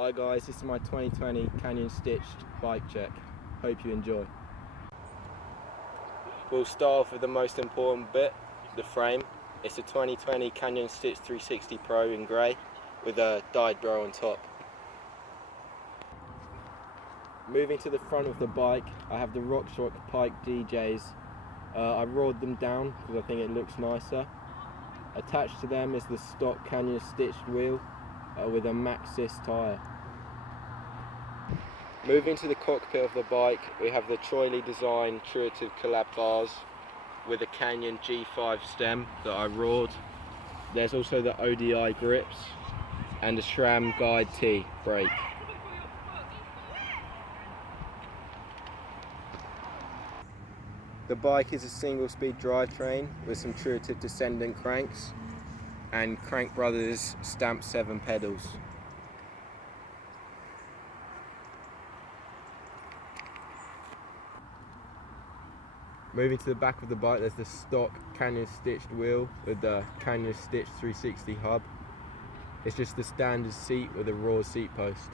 Hi guys, this is my 2020 Canyon Stitched bike check. Hope you enjoy. We'll start off with the most important bit, the frame. It's a 2020 Canyon Stitched 360 Pro in grey with a dyed bro on top. Moving to the front of the bike, I have the RockShox Pike DJs. I rolled them down because I think it looks nicer. Attached to them is the stock Canyon Stitched wheel with a Maxxis tyre. Moving to the cockpit of the bike, we have the Troily Design Truitive Collab bars with a Canyon G5 stem that I roared. There's also the ODI grips and a SRAM Guide T brake. The bike is a single-speed drivetrain with some Truitive Descendant cranks and Crank Brothers Stamp 7 pedals. Moving to the back of the bike, there's the stock Canyon Stitched wheel with the Canyon Stitched 360 hub. It's just the standard seat with a raw seat post.